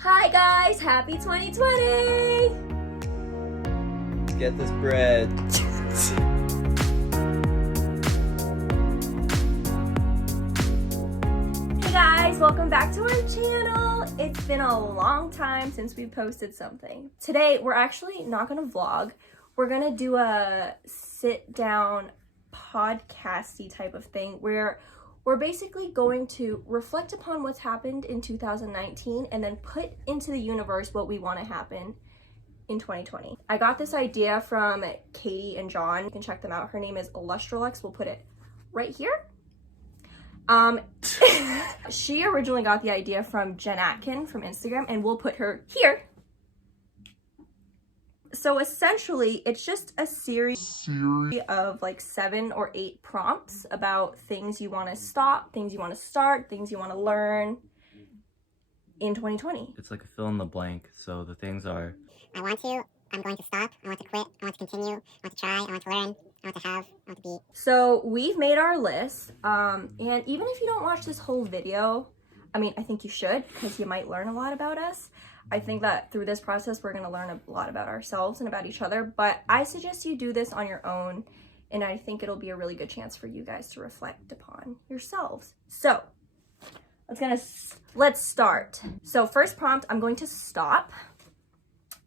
Hi guys, happy 2020! Let's get this bread. Hey guys, welcome back to our channel. It's been a long time since we posted something. Today, we're actually not gonna vlog. We're gonna do a sit down podcasty type of thing where we're basically going to reflect upon what's happened in 2019 and then put into the universe what we want to happen in 2020. I got this idea from Katie and John. You can check them out. Her name is Illustralex. We'll put it right here. She originally got the idea from Jen Atkin from Instagram, and we'll put her here. So essentially, it's just a series of like 7 or 8 prompts about things you want to stop, things you want to start, things you want to learn in 2020. It's like a fill in the blank. So the things are: I want to, I'm going to stop, I want to quit, I want to continue, I want to try, I want to learn, I want to have, I want to be. So we've made our list, and even if you don't watch this whole video, I mean, I think you should, because you might learn a lot about us. I think that through this process, we're going to learn a lot about ourselves and about each other, but I suggest you do this on your own, and I think it'll be a really good chance for you guys to reflect upon yourselves. So, let's start. So first prompt, I'm going to stop,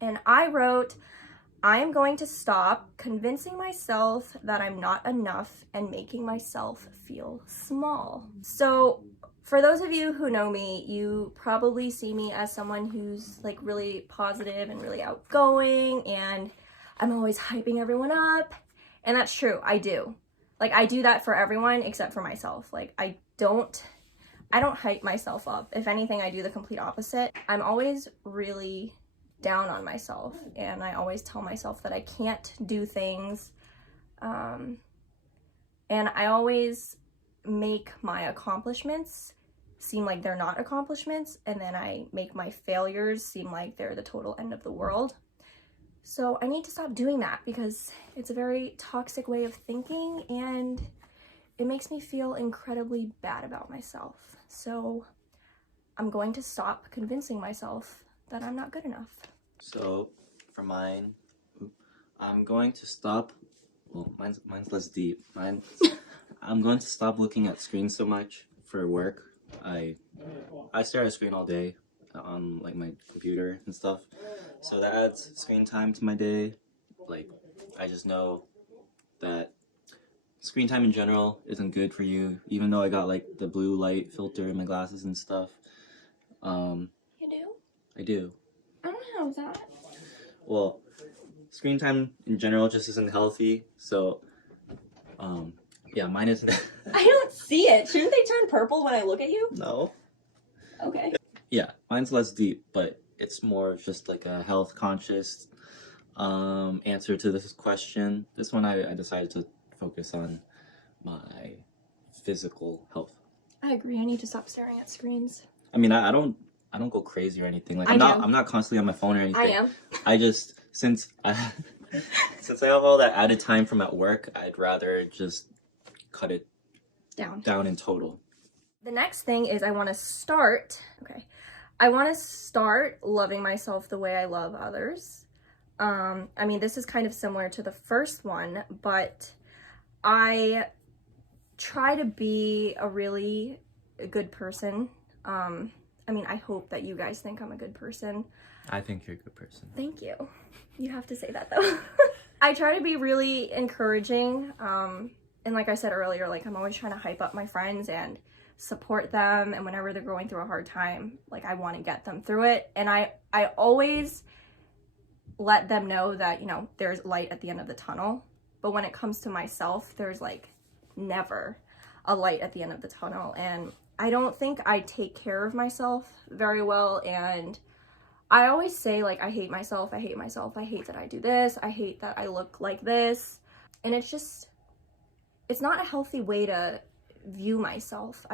and I wrote, I am going to stop convincing myself that I'm not enough and making myself feel small. So for those of you who know me, you probably see me as someone who's like really positive and really outgoing, and I'm always hyping everyone up. And that's true, I do. Like, I do that for everyone except for myself. Like, I don't hype myself up. If anything, I do the complete opposite. I'm always really down on myself, and I always tell myself that I can't do things. And I always make my accomplishments seem like they're not accomplishments, and then I make my failures seem like they're the total end of the world. So I need to stop doing that, because it's a very toxic way of thinking, and it makes me feel incredibly bad about myself. So I'm going to stop convincing myself that I'm not good enough. So for mine, I'm going to stop. Well, mine's less deep. I'm going to stop looking at screens so much for work. I stare at a screen all day on like my computer and stuff. So that adds screen time to my day. Like, I just know that screen time in general isn't good for you, even though I got like the blue light filter in my glasses and stuff. You do? I do. I don't have that. Well, screen time in general just isn't healthy, so yeah, mine isn't. I don't see it. Shouldn't they turn purple when I look at you? No. Okay. Yeah, mine's less deep, but it's more of just like a health conscious answer to this question. This one I decided to focus on my physical health. I agree. I need to stop staring at screens. I mean, I don't go crazy or anything. Like, I'm not constantly on my phone or anything. I am. I just since I have all that added time from at work, I'd rather just cut it down in total. The next thing is I want to start loving myself the way I love others. I mean, this is kind of similar to the first one, but I try to be a really good person. I mean, I hope that you guys think I'm a good person. I think you're a good person. Thank you. You have to say that though. I try to be really encouraging. And like I said earlier, like, I'm always trying to hype up my friends and support them. And whenever they're going through a hard time, like, I want to get them through it. And I always let them know that, you know, there's light at the end of the tunnel. But when it comes to myself, there's like never a light at the end of the tunnel. And I don't think I take care of myself very well. And I always say, like, I hate myself, I hate myself, I hate that I do this, I hate that I look like this. And it's just, it's not a healthy way to view myself.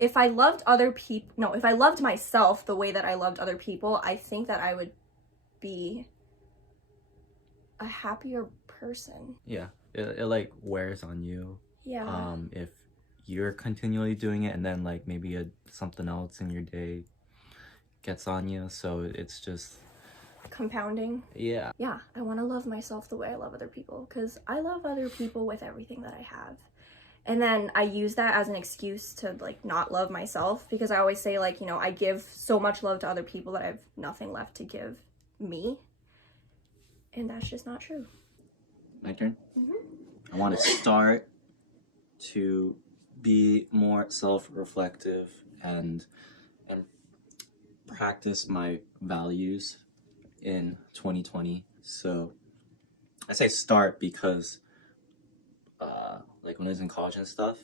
If I loved myself the way that I loved other people, I think that I would be a happier person. Yeah, it like wears on you. Yeah. If you're continually doing it, and then like maybe something else in your day gets on you, so it's just, Compounding. yeah. Yeah, I want to love myself the way I love other people, because I love other people with everything that I have. And then I use that as an excuse to like not love myself, because I always say like, you know, I give so much love to other people that I have nothing left to give me. And that's just not true. My turn? I want to start to be more self-reflective and practice my values in 2020. So I say start because like when I was in college and stuff,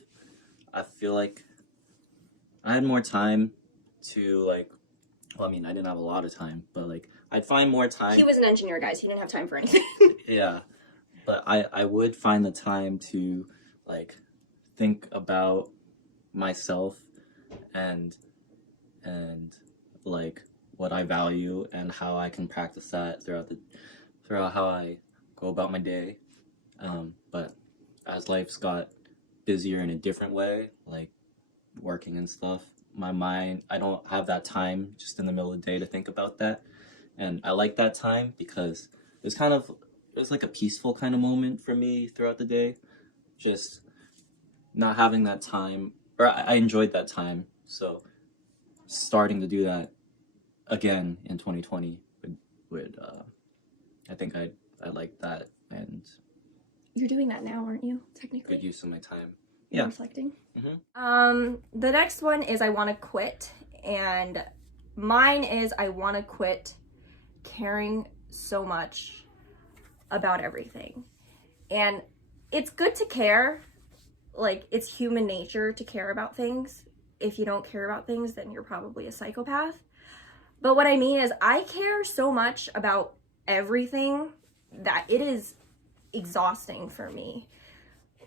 I feel like I had more time to like, well, I mean, I didn't have a lot of time, but like I'd find more time. He was an engineer, guys. He didn't have time for anything. Yeah, but I would find the time to like think about myself and like what I value and how I can practice that throughout how I go about my day. But as life's got busier in a different way, like working and stuff, my mind, I don't have that time just in the middle of the day to think about that. And I like that time because it was like a peaceful kind of moment for me throughout the day. Just not having that time, or I enjoyed that time. So starting to do that again in 2020 would I think I like that and You're doing that now, aren't you? Technically. good use of my time. You're Yeah. reflecting. Mhm. The next one is I want to quit, and mine is I want to quit caring so much about everything. And it's good to care. Like, it's human nature to care about things. If you don't care about things, then you're probably a psychopath. But what I mean is I care so much about everything that it is exhausting for me.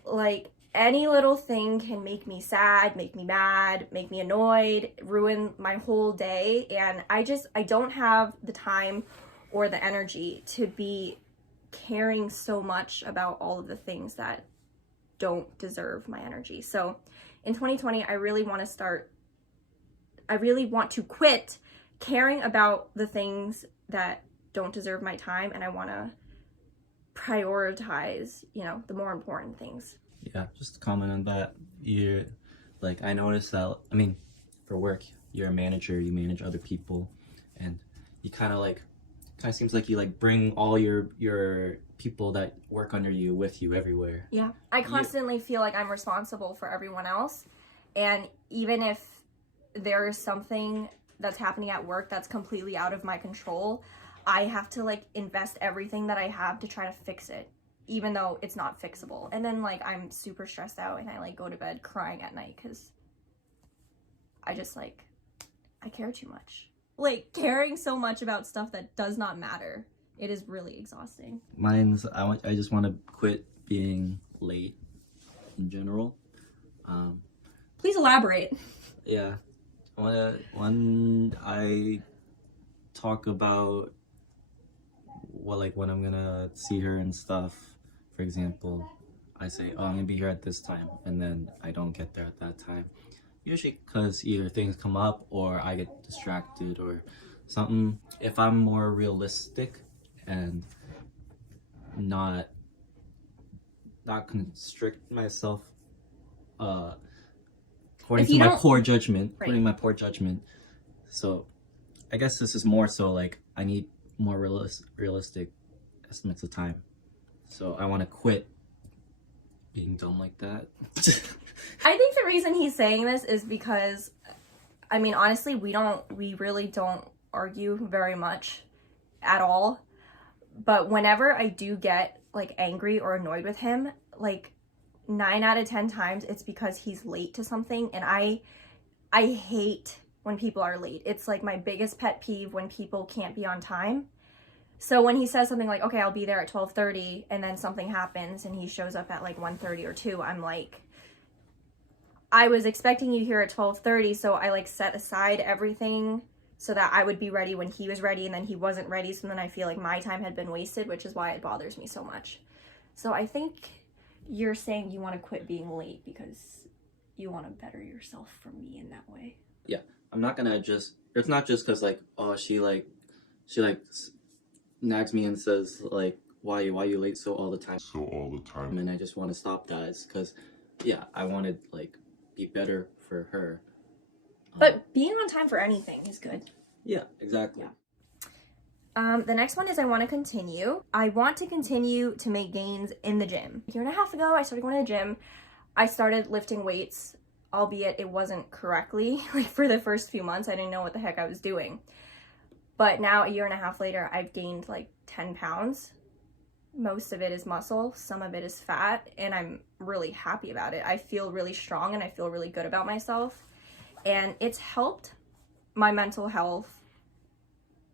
Like, any little thing can make me sad, make me mad, make me annoyed, ruin my whole day. And I don't have the time or the energy to be caring so much about all of the things that don't deserve my energy. So in 2020, I really want to quit caring about the things that don't deserve my time, and I want to prioritize, the more important things. Yeah, just to comment on that, I noticed that, I mean, for work, you're a manager, you manage other people, and you kind of seems like you like bring all your people that work under you with you everywhere. Yeah, I constantly feel like I'm responsible for everyone else, and even if there's something that's happening at work that's completely out of my control, I have to like invest everything that I have to try to fix it, even though it's not fixable. And then like I'm super stressed out and I like go to bed crying at night because I just like I care too much. Like caring so much about stuff that does not matter. It is really exhausting. Mine's I just want to quit being late in general. Please elaborate. Yeah, when I talk about when I'm gonna see her and stuff, for example, I say, oh, I'm gonna be here at this time, and then I don't get there at that time. Usually because either things come up or I get distracted or something. If I'm more realistic and not constrict myself according to my poor judgment, Right. So I guess this is more so like I need more realistic estimates of time. So I want to quit being dumb like that. I think the reason he's saying this is because, I mean, honestly, we really don't argue very much at all. But whenever I do get like angry or annoyed with him, like 9 out of 10 times it's because he's late to something, and I hate when people are late. It's like my biggest pet peeve when people can't be on time. So when he says something like, okay, I'll be there at 12:30, and then something happens and he shows up at like 1:30 or 2, I'm like, I was expecting you here at 12:30, so I like set aside everything so that I would be ready when he was ready, and then he wasn't ready, so then I feel like my time had been wasted, which is why it bothers me so much. So I think you're saying you want to quit being late because you want to better yourself from me in that way. Yeah, I'm not gonna just. It's not just because like, oh, she nags me and says like, why you late so all the time? And I just want to stop that. It's because, yeah, I want to like be better for her. But being on time for anything is good. Yeah, exactly. The next one is I want to continue. I want to continue to make gains in the gym. A year and a half ago, I started going to the gym. I started lifting weights, albeit it wasn't correctly. Like for the first few months, I didn't know what the heck I was doing. But now, a year and a half later, I've gained like 10 pounds. Most of it is muscle, some of it is fat, and I'm really happy about it. I feel really strong and I feel really good about myself. And it's helped my mental health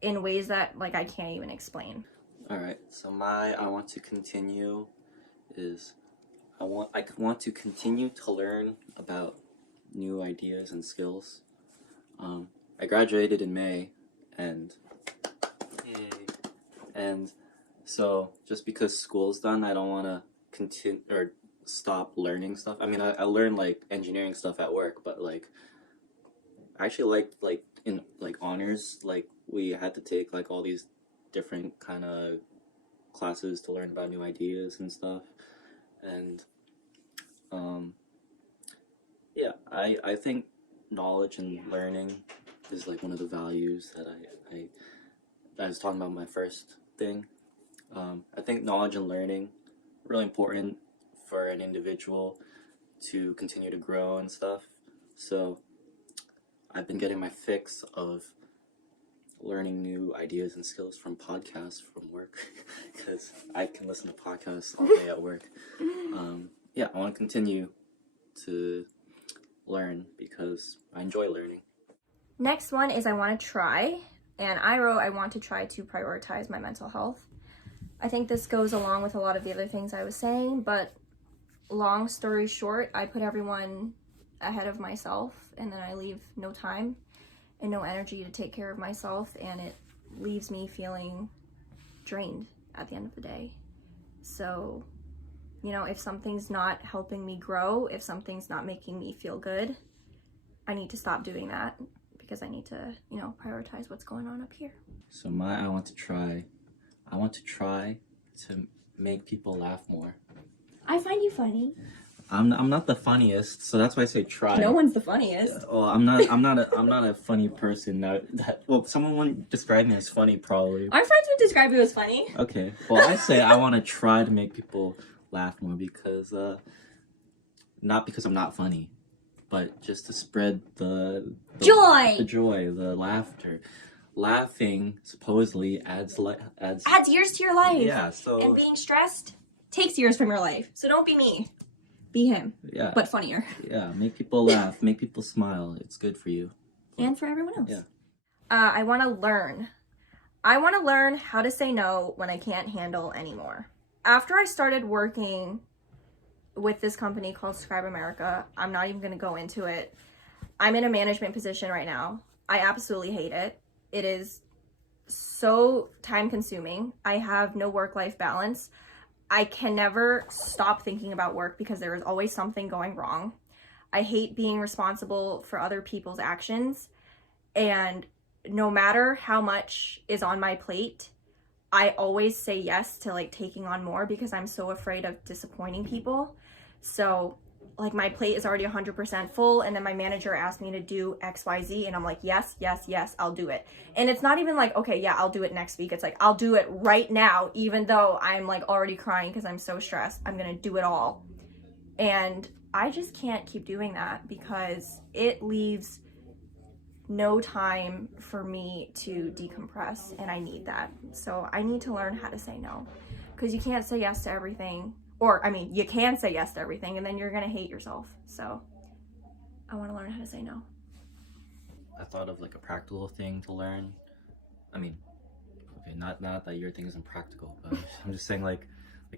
in ways that like I can't even explain. All right. So I want to continue is I want to continue to learn about new ideas and skills. I graduated in May, and so just because school's done, I don't want to continue or stop learning stuff. I mean, I learned like engineering stuff at work, but like I actually like in like honors, like we had to take like all these different kind of classes to learn about new ideas and stuff. And yeah, I think knowledge and learning is like one of the values that I was talking about my first thing. I think knowledge and learning really important for an individual to continue to grow and stuff. So I've been getting my fix of learning new ideas and skills from podcasts from work because I can listen to podcasts all day at work. Yeah, I want to continue to learn because I enjoy learning. Next one is I want to try, and I wrote I want to try to prioritize my mental health. I think this goes along with a lot of the other things I was saying, but long story short, I put everyone ahead of myself, and then I leave no time and no energy to take care of myself, and it leaves me feeling drained at the end of the day. So, you know, if something's not helping me grow, if something's not making me feel good, I need to stop doing that because I need to, you know, prioritize what's going on up here. So I want to try to make people laugh more. I find you funny. I'm not the funniest, so that's why I say try. No one's the funniest. Well, I'm not a funny person. Well, someone wouldn't describe me as funny, probably. Our friends would describe you as funny. Okay. Well, I say I want to try to make people laugh more because, not because I'm not funny, but just to spread the joy, the laughter. Laughing supposedly adds years to your life. Yeah. So and being stressed takes years from your life. So don't be me. Be him. Yeah. But funnier. Yeah. Make people laugh. Make people smile. It's good for you. And for everyone else. Yeah. I want to learn. I want to learn how to say no when I can't handle anymore. After I started working with this company called Scribe America, I'm not even going to go into it. I'm in a management position right now. I absolutely hate it. It is so time consuming. I have no work-life balance. I can never stop thinking about work because there is always something going wrong. I hate being responsible for other people's actions. And no matter how much is on my plate, I always say yes to like taking on more because I'm so afraid of disappointing people. So like my plate is already 100% full, and then my manager asked me to do XYZ, and I'm like, yes, I'll do it. And it's not even like, okay, yeah, I'll do it next week. It's like, I'll do it right now, even though I'm like already crying because I'm so stressed. I'm gonna do it all. And I just can't keep doing that because it leaves no time for me to decompress, and I need that. So I need to learn how to say no, because you can't say yes to everything. Or, I mean, you can say yes to everything, and then you're gonna hate yourself. So, I wanna learn how to say no. I thought of like a practical thing to learn. I mean, okay, not that your thing isn't practical, but I'm just saying like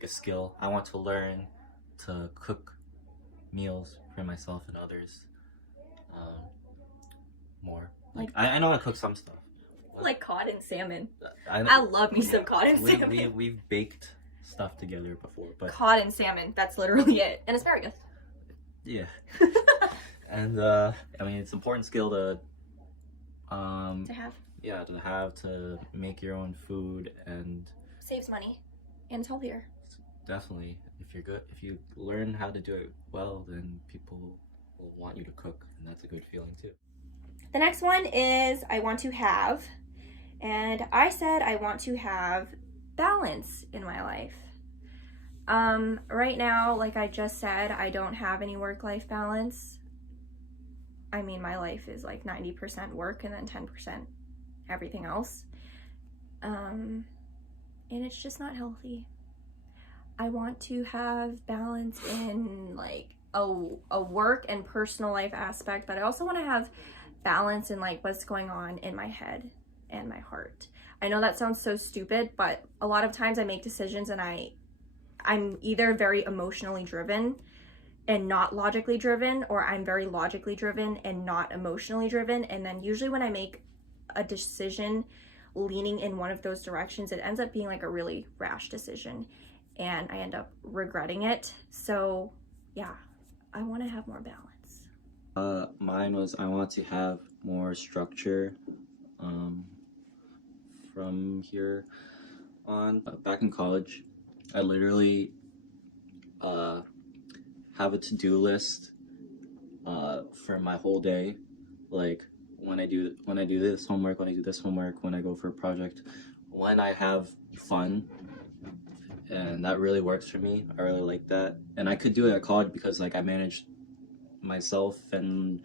a skill. I want to learn to cook meals for myself and others more. Like I know how to cook some stuff. Like cod and salmon. I love me some cod and salmon. We've baked stuff together before, but cod and salmon, that's literally it. And asparagus. Yeah. And I mean, it's an important skill to to have. Yeah, to make your own food, and Saves money and it's healthier. definitely if you learn how to do it well, then people will want you to cook, and that's a good feeling too. The next one is I want to have, and I said I want to have balance in my life. Right now, like I just said, I don't have any work-life balance. I mean, my life is like 90% work and then 10% everything else. And it's just not healthy. I want to have balance in like a work and personal life aspect, but I also want to have balance in like what's going on in my head and my heart. I know that sounds so stupid, but a lot of times I make decisions and I'm either very emotionally driven and not logically driven, or I'm very logically driven and not emotionally driven. And then usually when I make a decision leaning in one of those directions, it ends up being like a really rash decision and I end up regretting it. So yeah, I want to have more balance. Mine was I want to have more structure from here on. Back in college, I literally have a to-do list for my whole day. Like when I do this homework, when I do this homework, when I go for a project, when I have fun. And that really works for me. I really like that. And I could do it at college because like I managed myself and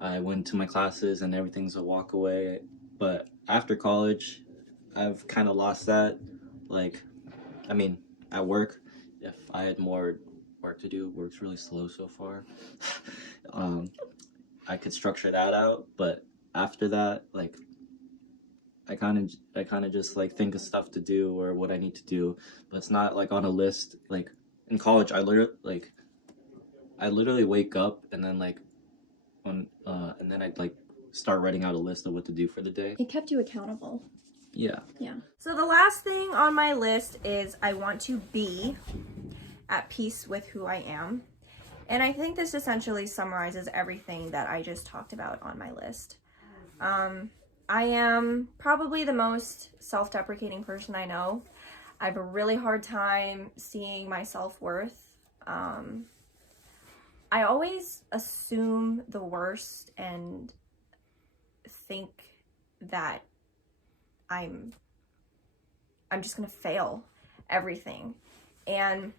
I went to my classes and everything's a walk away. But after college, I've kind of lost that. Like, I mean, at work, if I had more work to do, work's really slow so far. I could structure that out, but after that, like, I kind of just like think of stuff to do or what I need to do, but it's not like on a list. Like in college, I literally wake up and then like and then I'd like start writing out a list of what to do for the day. It kept you accountable. Yeah. Yeah. So the last thing on my list is I want to be at peace with who I am. And I think this essentially summarizes everything that I just talked about on my list. I am probably the most self-deprecating person I know. I have a really hard time seeing my self-worth. I always assume the worst and think that I'm just gonna fail everything. And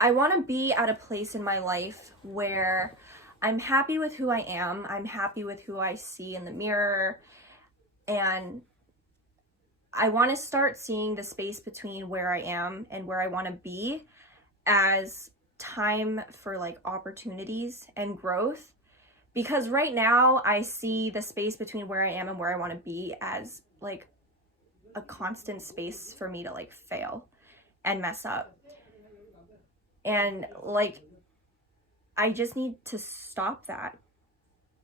I want to be at a place in my life where I'm happy with who I am. I'm happy with who I see in the mirror. And I want to start seeing the space between where I am and where I want to be as time for like opportunities and growth. Because right now I see the space between where I am and where I want to be as like a constant space for me to like fail and mess up. And like, I just need to stop that,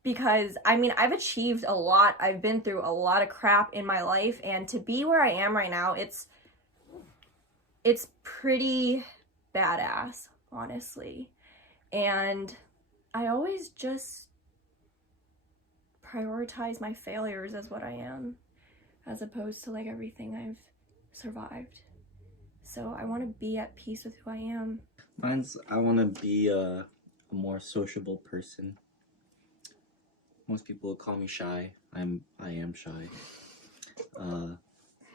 because I mean, I've achieved a lot. I've been through a lot of crap in my life, and to be where I am right now, it's pretty badass, honestly. And I always just prioritize my failures as what I am, as opposed to like everything I've survived. So I want to be at peace with who I am. Mine's I want to be a more sociable person. Most people call me shy. I am shy.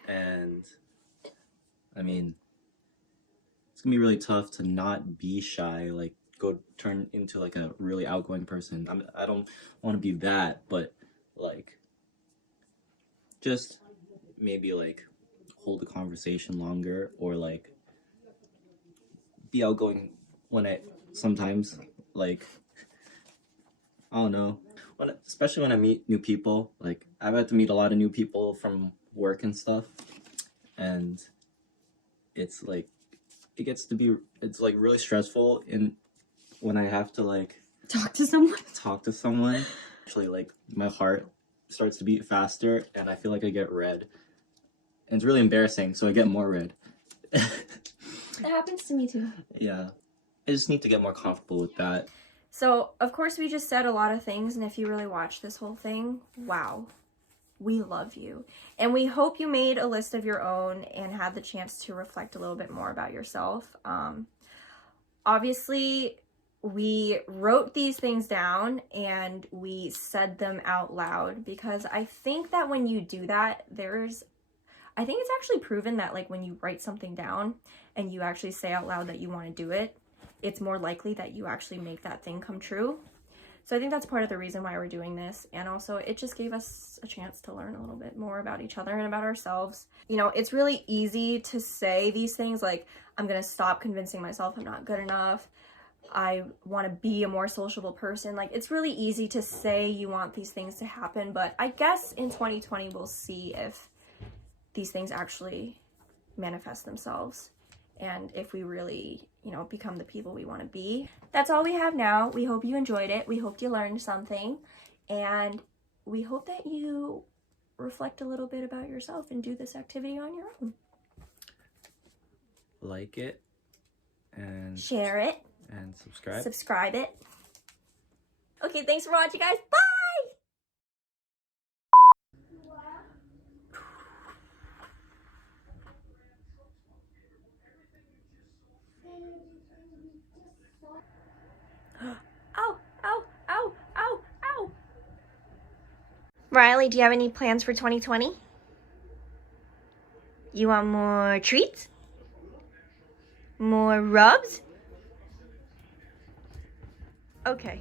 And I mean, it's gonna be really tough to not be shy. Like go turn into like a really outgoing person. I don't want to be that, but like just maybe like hold a conversation longer, or like be outgoing when I sometimes, like, I don't know, especially when I meet new people. Like I've had to meet a lot of new people from work and stuff, and it's like it's like really stressful in when I have to like Talk to someone. Actually, like my heart starts to beat faster and I feel like I get red, and it's really embarrassing, so I get more red. That happens to me too. Yeah, I just need to get more comfortable with that. So, of course, we just said a lot of things, and if you really watched this whole thing, wow, we love you. And we hope you made a list of your own and had the chance to reflect a little bit more about yourself. Obviously, we wrote these things down and we said them out loud because I think that when you do that, I think it's actually proven that like when you write something down and you actually say out loud that you want to do it, it's more likely that you actually make that thing come true. So I think that's part of the reason why we're doing this. And also it just gave us a chance to learn a little bit more about each other and about ourselves. You know, it's really easy to say these things like, I'm going to stop convincing myself I'm not good enough. I want to be a more sociable person. Like, it's really easy to say you want these things to happen, but I guess in 2020 we'll see if these things actually manifest themselves and if we really, you know, become the people we want to be. That's all we have now. We hope you enjoyed it. We hope you learned something, and we hope that you reflect a little bit about yourself and do this activity on your own. Like it and Share it. and subscribe. Subscribe it. Okay, thanks for watching, guys. Bye! Ow, ow, ow, ow, ow. Riley, do you have any plans for 2020? You want more treats? More rubs? Okay.